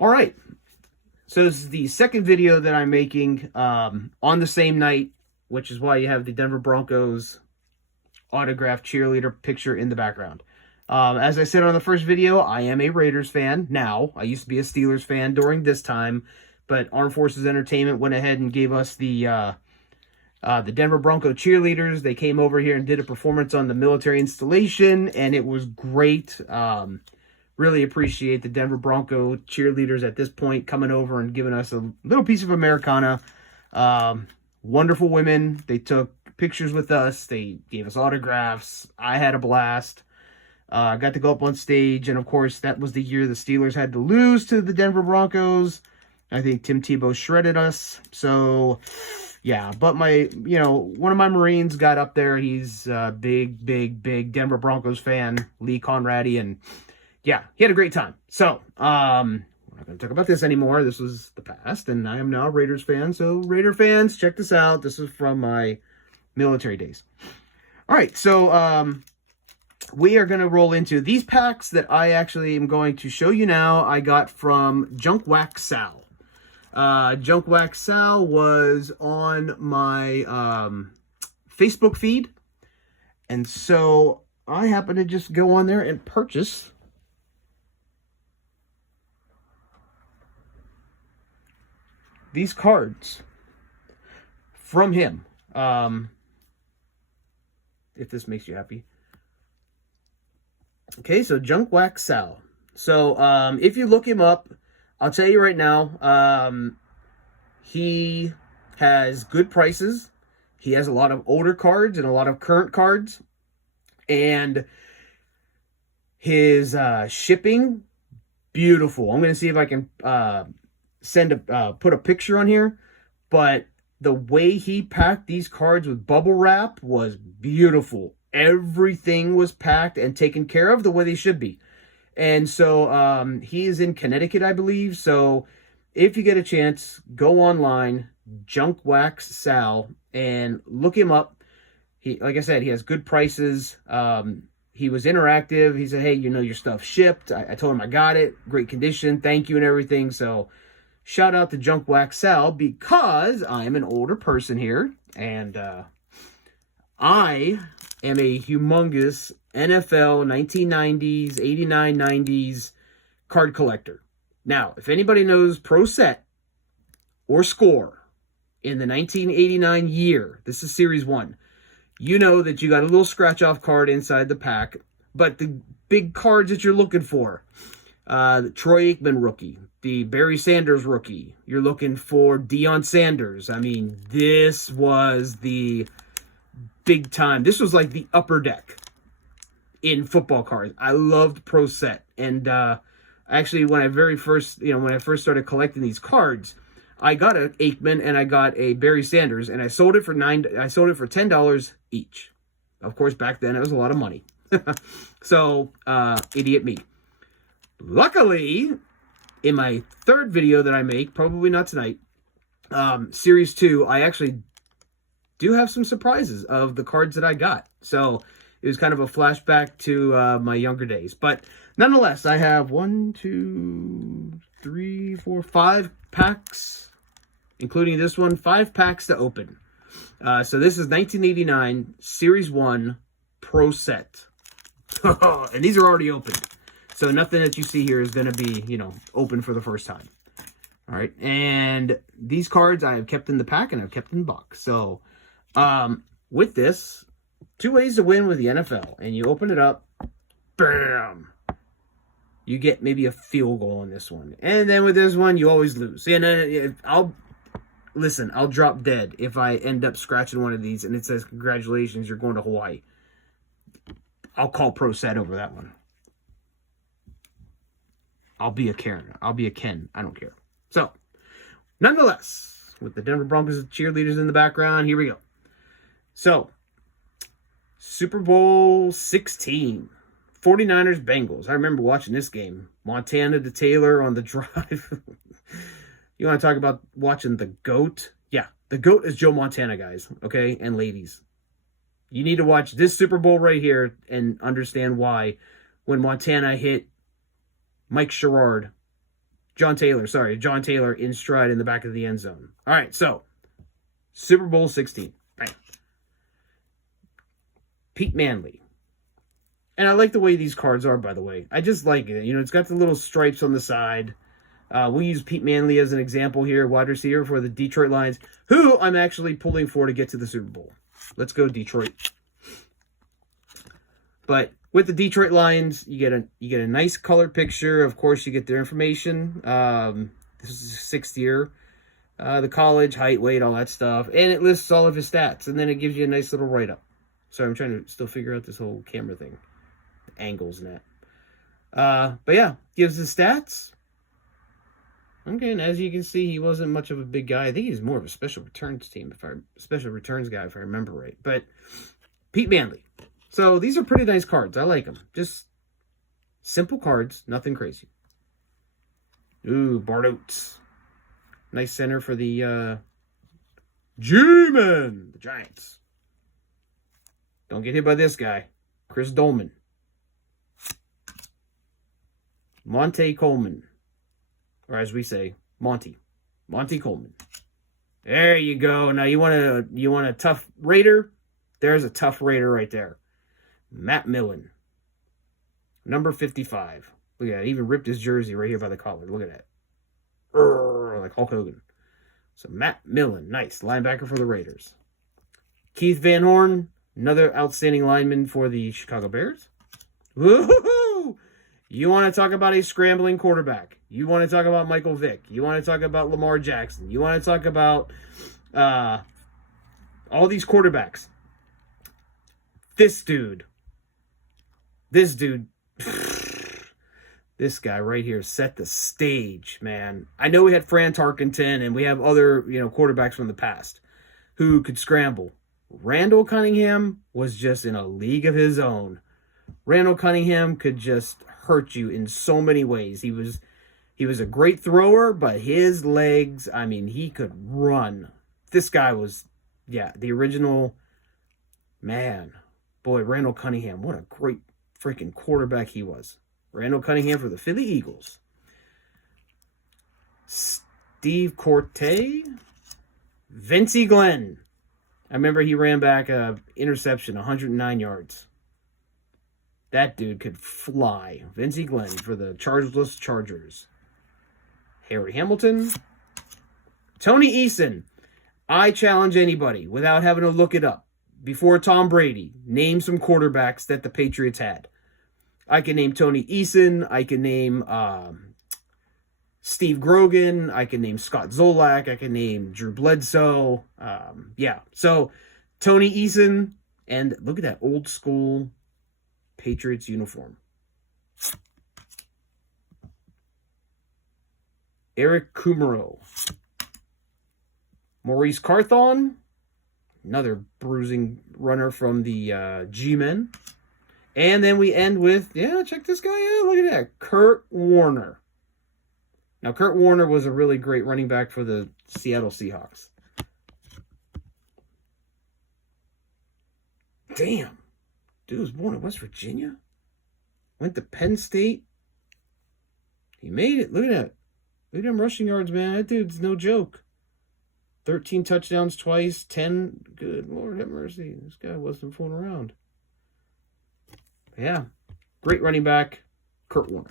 All right. So this is the second video that I'm making on the same night, which is why you have the Denver Broncos autographed cheerleader picture in the background. As I said on the first video, I am a Raiders fan now. I used to be a Steelers fan during this time, but Armed Forces Entertainment went ahead and gave us the Denver Bronco cheerleaders. They came over here and did a performance on the military installation, and it was great. Really appreciate the Denver Bronco cheerleaders at this point coming over and giving us a little piece of Americana. Wonderful women. They took pictures with us. They gave us autographs. I had a blast. Got to go up on stage, and of course, that was the year the Steelers had to lose to the Denver Broncos. I think Tim Tebow shredded us. So, yeah. But one of my Marines got up there. He's a big Denver Broncos fan, Lee Conradi, and yeah, he had a great time. So, we're not going to talk about this anymore. This was the past, and I am now a Raiders fan. So, Raider fans, check this out. This is from my military days. All right, so we are going to roll into these packs that I actually am going to show you now. I got from Junk Wax Sal. Junk Wax Sal was on my Facebook feed, and so I happened to just go on there and purchase these cards from him. If this makes you happy. Okay, so Junk Wax Sal. So, if you look him up, I'll tell you right now, he has good prices. He has a lot of older cards and a lot of current cards. And his shipping, beautiful. I'm going to see if I can put a picture on here. But the way he packed these cards with bubble wrap was beautiful. Everything was packed and taken care of the way they should be. And so he is in Connecticut, I believe. So if you get a chance, go online, Junk Wax Sal, and look him up. Like I said, he has good prices. He was interactive. He said, hey, your stuff shipped. I told him I got it. Great condition. Thank you and everything. So shout out to Junk Wax Sal, because I am an older person here, and I am a humongous NFL 1990s, 89, 90s card collector. Now, if anybody knows Pro Set or Score in the 1989 year, this is Series 1, you know that you got a little scratch-off card inside the pack, but the big cards that you're looking for, the Troy Aikman rookie, the Barry Sanders rookie, you're looking for Deion Sanders. I mean, this was the big time. This was like the upper deck in football cards. I loved Pro Set, and actually, when I first started collecting these cards, I got an Aikman and I got a Barry Sanders, and I sold it for $10 each. Of course, back then it was a lot of money. So, idiot me. Luckily, in my third video that I make, probably not tonight, Series 2, I actually do have some surprises of the cards that I got. So it was kind of a flashback to my younger days. But nonetheless, I have 5 packs, including this one, 5 packs to open. So this is 1989 Series 1 Pro Set. And these are already open. So nothing that you see here is going to be, open for the first time. All right. And these cards I have kept in the pack and I've kept in the box. So with this, 2 ways to win with the NFL. And you open it up, bam! You get maybe a field goal on this one. And then with this one, you always lose. And I'll drop dead if I end up scratching one of these and it says, congratulations, you're going to Hawaii. I'll call Pro Set over that one. I'll be a Karen. I'll be a Ken. I don't care. So, nonetheless, with the Denver Broncos cheerleaders in the background, here we go. So, Super Bowl 16. 49ers Bengals. I remember watching this game. Montana to Taylor on the drive. You want to talk about watching the GOAT? Yeah, the GOAT is Joe Montana, guys. Okay? And ladies. You need to watch this Super Bowl right here and understand why when Montana hit Mike Sherrard John Taylor in stride in the back of the end zone. All right, so Super Bowl 16. Bam. Pete Manley. And I like the way these cards are, by the way. I just like it. You know, it's got the little stripes on the side. We use Pete Manley as an example here, wide receiver for the Detroit Lions, who I'm actually pulling for to get to the Super Bowl. Let's go, Detroit. But with the Detroit Lions, you get a nice color picture. Of course, you get their information. This is his 6th year. The college, height, weight, all that stuff. And it lists all of his stats. And then it gives you a nice little write-up. Sorry, I'm trying to still figure out this whole camera thing. The angles and that. But yeah, gives the stats. Okay, and as you can see, he wasn't much of a big guy. I think he's more of a special returns guy, if I remember right. But Pete Manley. So these are pretty nice cards. I like them. Just simple cards, nothing crazy. Ooh, Bart Oates. Nice center for the G-Men, the Giants. Don't get hit by this guy. Chris Dolman. Monte Coleman. Or as we say, Monty Coleman. There you go. Now you want a tough Raider? There's a tough Raider right there. Matt Millen. Number 55. Look at that. He even ripped his jersey right here by the collar. Look at that. Like Hulk Hogan. So Matt Millen. Nice. Linebacker for the Raiders. Keith Van Horn. Another outstanding lineman for the Chicago Bears. Woohoo! You want to talk about a scrambling quarterback. You want to talk about Michael Vick. You want to talk about Lamar Jackson. You want to talk about all these quarterbacks. This dude, this guy right here set the stage, man. I know we had Fran Tarkenton and we have other, quarterbacks from the past who could scramble. Randall Cunningham was just in a league of his own. Randall Cunningham could just hurt you in so many ways. He was a great thrower, but his legs, I mean, he could run. This guy was, the original man. Boy, Randall Cunningham, what a great freaking quarterback he was. Randall Cunningham for the Philly Eagles. Steve Corte. Vincey Glenn. I remember he ran back an interception, 109 yards. That dude could fly. Vincey Glenn for the Chargeless Chargers. Harry Hamilton. Tony Eason. I challenge anybody without having to look it up. Before Tom Brady, name some quarterbacks that the Patriots had. I can name Tony Eason. I can name Steve Grogan. I can name Scott Zolak. I can name Drew Bledsoe. So Tony Eason. And look at that old school Patriots uniform. Eric Kumaro. Maurice Carthon. Another bruising runner from the G-Men. And then we end with, check this guy out. Look at that. Kurt Warner. Now, Kurt Warner was a really great running back for the Seattle Seahawks. Damn. Dude was born in West Virginia. Went to Penn State. He made it. Look at that. Look at them rushing yards, man. That dude's no joke. 13 touchdowns twice, 10. Good Lord have mercy. This guy wasn't fooling around. Yeah. Great running back, Kurt Warner.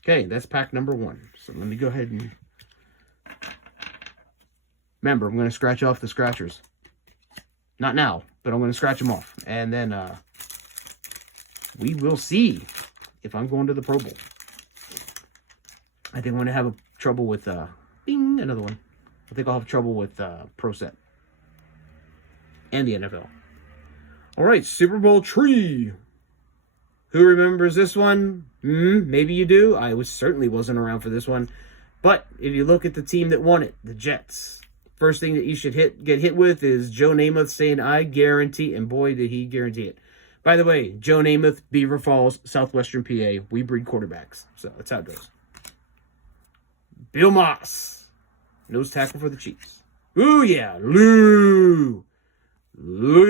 Okay, that's pack number 1. So let me go ahead and... Remember, I'm going to scratch off the scratchers. Not now, but I'm going to scratch them off. And then we will see if I'm going to the Pro Bowl. I think I'm going to have trouble with... Bing, another one. I think I'll have trouble with Pro Set. And the NFL. All right, Super Bowl tree. Who remembers this one? Maybe you do. I certainly wasn't around for this one. But if you look at the team that won it, the Jets, first thing that you should get hit with is Joe Namath saying, I guarantee, and boy, did he guarantee it. By the way, Joe Namath, Beaver Falls, Southwestern PA, we breed quarterbacks. So that's how it goes. Bill Moss, nose tackle for the Chiefs. Ooh, yeah, Louis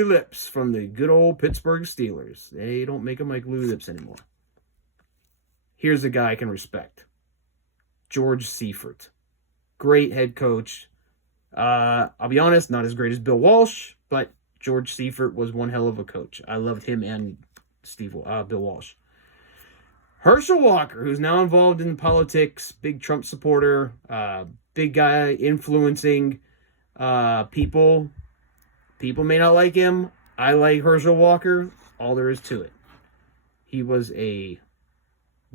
Lips from the good old Pittsburgh Steelers. They don't make them like Louis Lips anymore. Here's a guy I can respect. George Seifert. Great head coach. I'll be honest, not as great as Bill Walsh, but George Seifert was one hell of a coach. I loved him and Bill Walsh. Herschel Walker, who's now involved in politics, big Trump supporter, big guy influencing people. People may not like him. I like Herschel Walker. All there is to it. He was a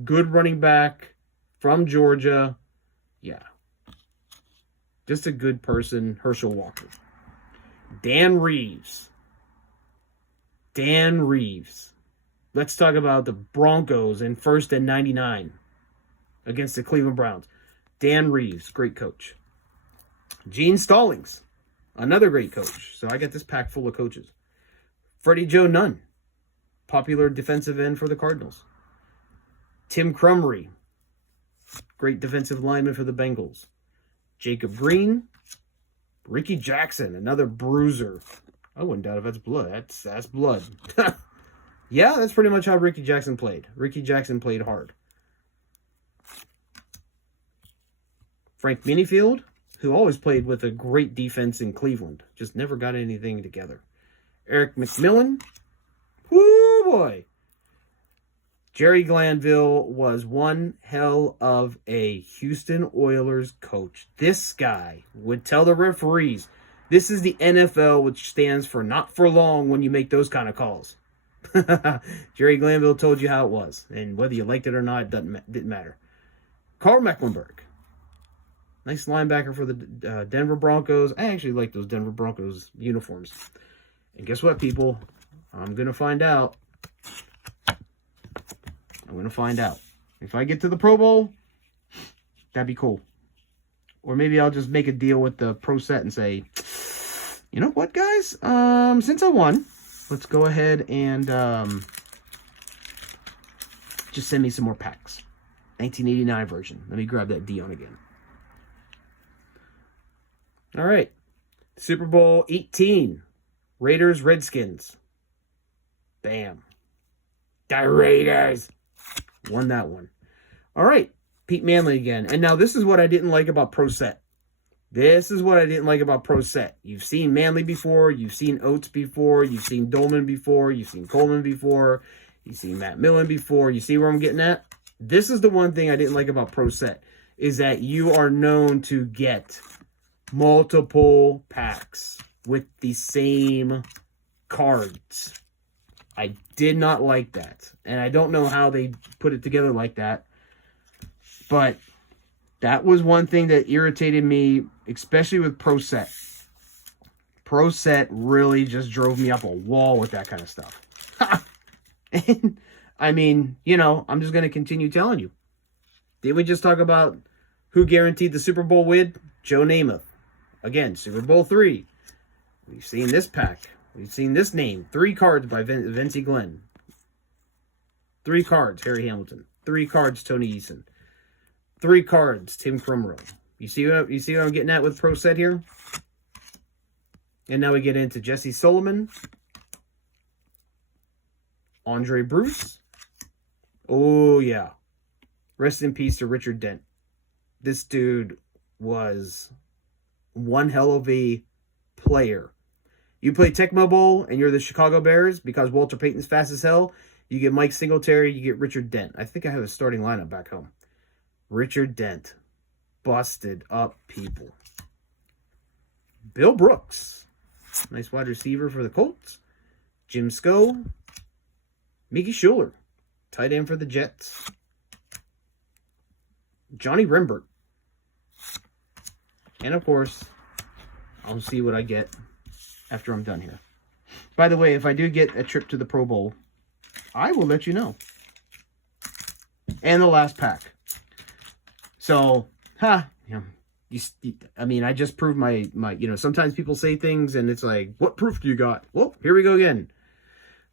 good running back from Georgia. Yeah. Just a good person, Herschel Walker. Dan Reeves. Dan Reeves. Let's talk about the Broncos in 1st and 99 against the Cleveland Browns. Dan Reeves, great coach. Gene Stallings, another great coach. So I got this pack full of coaches. Freddie Joe Nunn, popular defensive end for the Cardinals. Tim Crumry, great defensive lineman for the Bengals. Jacob Green, Ricky Jackson, another bruiser. I wouldn't doubt if that's blood. That's blood. Yeah, that's pretty much how Ricky Jackson played. Ricky Jackson played hard. Frank Minifield, who always played with a great defense in Cleveland. Just never got anything together. Eric McMillan. Whoo boy. Jerry Glanville was one hell of a Houston Oilers coach. This guy would tell the referees, this is the NFL, which stands for not for long when you make those kind of calls. Jerry Glanville told you how it was. And whether you liked it or not, it didn't matter. Carl Mecklenburg. Nice linebacker for the Denver Broncos. I actually like those Denver Broncos uniforms. And guess what, people? I'm going to find out. I'm going to find out. If I get to the Pro Bowl, that'd be cool. Or maybe I'll just make a deal with the Pro Set and say, you know what, guys? Since I won, let's go ahead and just send me some more packs. 1989 version. Let me grab that Dion again. All right. Super Bowl 18. Raiders, Redskins. Bam. The Raiders won that one. All right. Pete Manley again. And now this is what I didn't like about Pro Set. This is what I didn't like about Pro Set. You've seen Manley before. You've seen Oates before. You've seen Dolman before. You've seen Coleman before. You've seen Matt Millen before. You see where I'm getting at? This is the one thing I didn't like about Pro Set, is that you are known to get multiple packs with the same cards. I did not like that. And I don't know how they put it together like that. But that was one thing that irritated me, especially with Pro Set. Pro Set really just drove me up a wall with that kind of stuff. And, I mean, you know, I'm just going to continue telling you. Did we just talk about who guaranteed the Super Bowl win? Joe Namath. Again, Super Bowl 3. We've seen this pack. We've seen this name. 3 cards by Vincey Glenn. 3 cards, Harry Hamilton. 3 cards, Tony Eason. 3 cards, Tim Krumrow. You see what I'm getting at with Pro Set here? And now we get into Jesse Solomon. Andre Bruce. Oh, yeah. Rest in peace to Richard Dent. This dude was one hell of a player. You play Tecmo Bowl and you're the Chicago Bears because Walter Payton's fast as hell. You get Mike Singletary, you get Richard Dent. I think I have a starting lineup back home. Richard Dent busted up people. Bill Brooks, nice wide receiver for the Colts. Jim Sco. Mickey Schuller, tight end for the Jets. Johnny Rembert. And of course, I'll see what I get after I'm done here. By the way, if I do get a trip to the Pro Bowl, I will let you know. And the last pack. So, I just proved my, sometimes people say things and it's like, what proof do you got? Well, here we go again.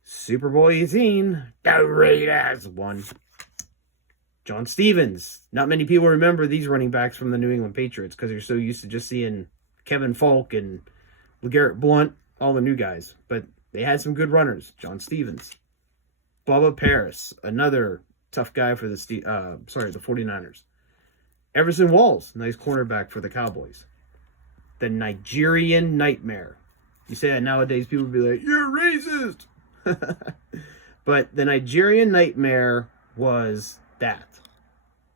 Super Bowl 18, the Raiders won. John Stevens. Not many people remember these running backs from the New England Patriots because you're so used to just seeing Kevin Falk and LeGarrette Blount, all the new guys. But they had some good runners. John Stevens. Bubba Paris, another tough guy for the 49ers. Everson Walls, nice cornerback for the Cowboys. The Nigerian Nightmare. You say that nowadays, people would be like, you're racist. But the Nigerian Nightmare was that.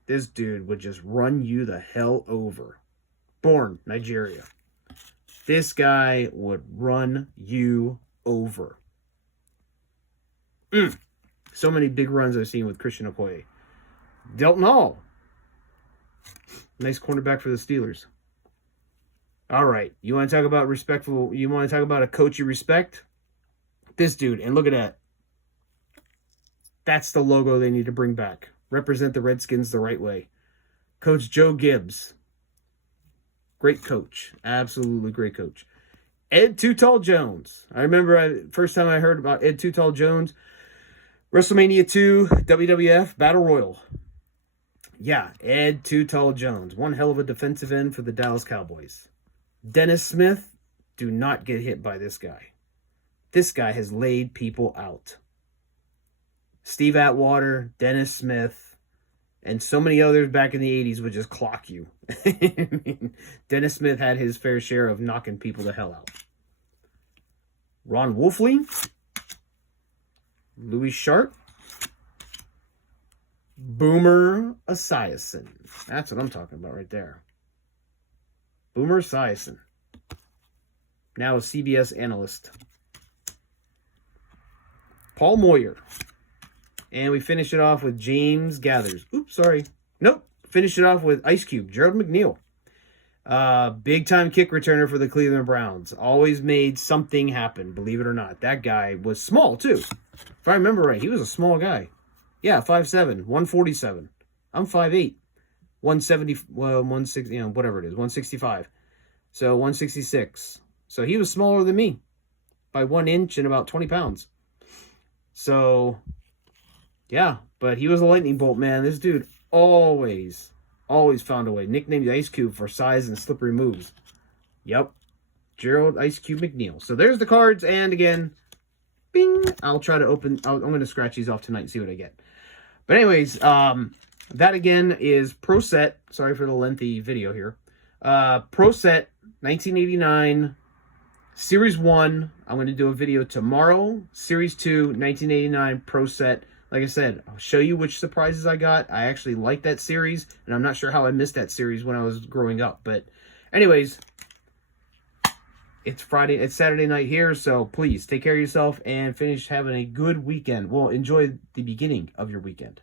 This dude would just run you the hell over. Born Nigeria. This guy would run you over. So many big runs I've seen with Christian Okoye. Delton Hall. Nice cornerback for the Steelers. All right. You want to talk about respectful? You want to talk about a coach you respect? This dude. And look at that. That's the logo they need to bring back. Represent the Redskins the right way. Coach Joe Gibbs. Great coach. Absolutely great coach. Ed Too Tall Jones. I remember first time I heard about Ed Too Tall Jones, WrestleMania 2, WWF Battle Royal. Yeah, Ed Too Tall Jones. One hell of a defensive end for the Dallas Cowboys. Dennis Smith, do not get hit by this guy. This guy has laid people out. Steve Atwater, Dennis Smith, and so many others back in the 80s would just clock you. Dennis Smith had his fair share of knocking people the hell out. Ron Wolfley, Louis Sharp, Boomer Esiason. That's what I'm talking about right there. Boomer Esiason. Now a CBS analyst. Paul Moyer. And we finish it off with James Gathers. Oops, sorry. Nope. Finish it off with Ice Cube, Gerald McNeil. Big-time kick returner for the Cleveland Browns. Always made something happen, believe it or not. That guy was small, too. If I remember right, he was a small guy. Yeah, 5'7", 147. I'm 5'8", 170, well, 160, whatever it is, 165. So 166. So he was smaller than me by 1 inch and about 20 pounds. So, yeah, but he was a lightning bolt, man. This dude always found a way. Nicknamed Ice Cube for size and slippery moves. Yep. Gerald Ice Cube McNeil. So there's the cards, and again, bing. I'll try to open, I'm going to scratch these off tonight and see what I get. But anyways, that again is Pro Set. Sorry for the lengthy video here. Pro Set 1989 Series 1. I'm going to do a video tomorrow. Series 2 1989 Pro Set. Like I said, I'll show you which surprises I got. I actually like that series, and I'm not sure how I missed that series when I was growing up. But anyways, it's Saturday night here, so please take care of yourself and finish having a good weekend. Well, enjoy the beginning of your weekend.